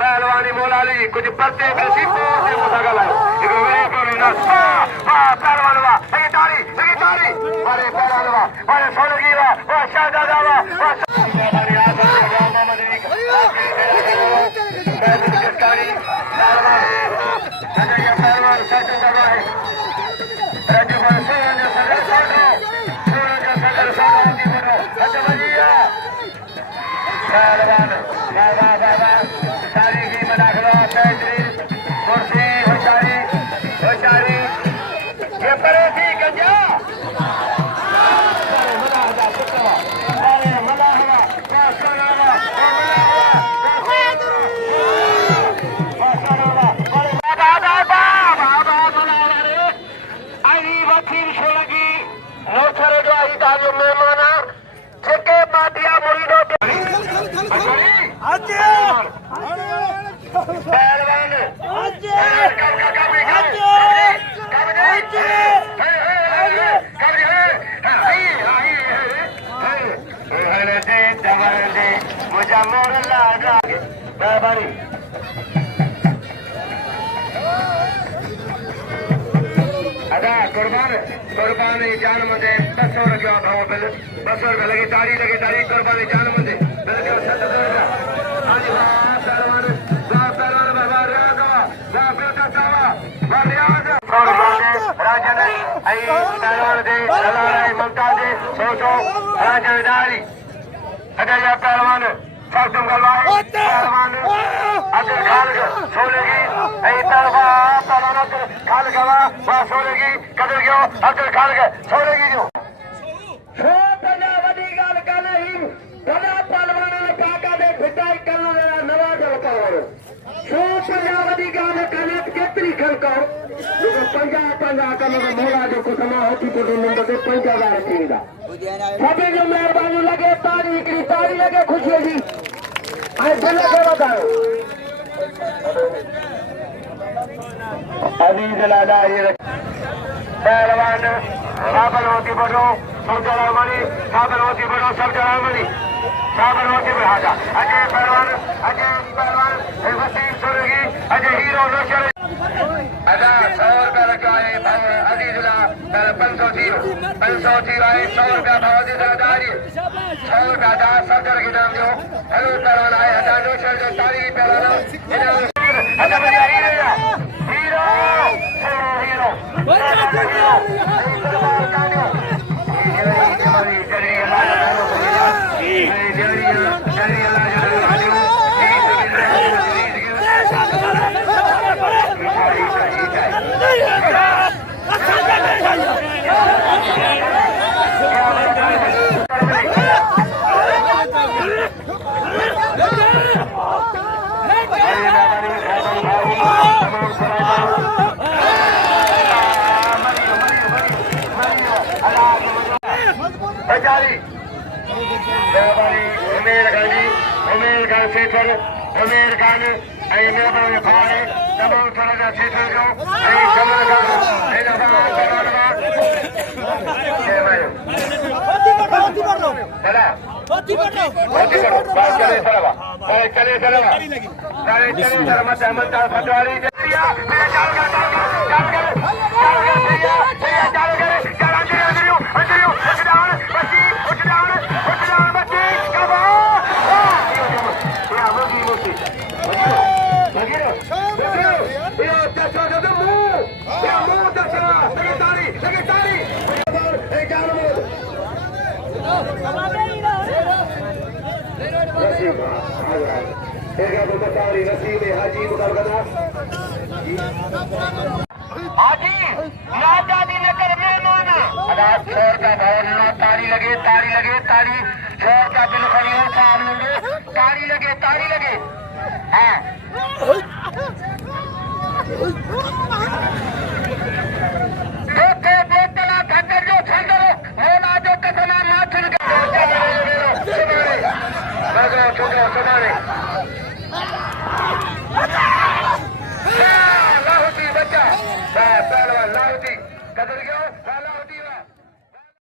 पहलवानी मोला ली कुछ पत्ते बेसी पोसे मुसगल है एक वे कोने ना पहलवान वा एक तारी अरे पहलवान वा अरे सोलगी वा वो शादा दावा वो हमारी आदत है रामा मदनी का पहलवान सदैया पहलवान सच दवा है रजब सोने सदर सादी बनो अच्छा भैया पहलवान बाबा सारी की मलाखरा सैद कुर्सी होशारी ये परे थी गंजा कुर्बानी जान मदे 200 रुपया भाव बिल 200 रुपया लगे तारी कुर्बानी जान मदे बिल के 700 रुपया आज पहलवान बाबा राजा बेटा सावा बरियाज राजन आई पहलवान दे दलाल ममता दे सोचो राजन दारी अजय पहलवान सातम गलवाए पहलवान अजय खाल सोलेगी आई पहलवान खाल गवा वा सोलेगी कदर गयो अजय खाल के सोलेगी जो छो तना वडी गाल का नहीं तना पहलवान ने काका दे भिटाई करने नवाज बताओ छो तना वडी गाल कने केतरी खलको जो 50 का मोला जो को समा होती तो नंबर दे 5000 थींदा सभी जो मेहरबानी लगे तारी लगे खुशी जी आई चले के बताओ अजीज लाला ये पहलवान साबरमती बड़ो सरदारमणि साबरमती बड़ो सरदारमणि साबरमती बढ़ाता अजय पहलवान वसीम सुरगी अजय हीरो नौशर अदा 100 रुपया रखा है भाई अजीजुला पहले 500 थी आए 100 रुपया भाव दी दारी 100 रुपया दा सरदार के नाम जो हेलो पहलवान आए अदा नौशर जो तारी पहलवान अदा बढ़िया हीरो उमेर खान सेठर उमेर खान ऐं मेहमान भाई तमाम तरह जा सेठर जो ऐं कमल खान ऐं नवा चले हमारी नसीब हाजी मुकरबना हाजी नाजादी नगर मेहमान आवाज शोर का भाव ताड़ी लगे ताड़ी लगे ताड़ी शोर का दिल खरीद साहब लगे ताड़ी लगे हाँ बोतला खतर जो छंदो मोला जो कसना माथुन के छोड़ो सुनारे लाहौती बच्चा पहलवान लाहौती कदर गयो लाहौती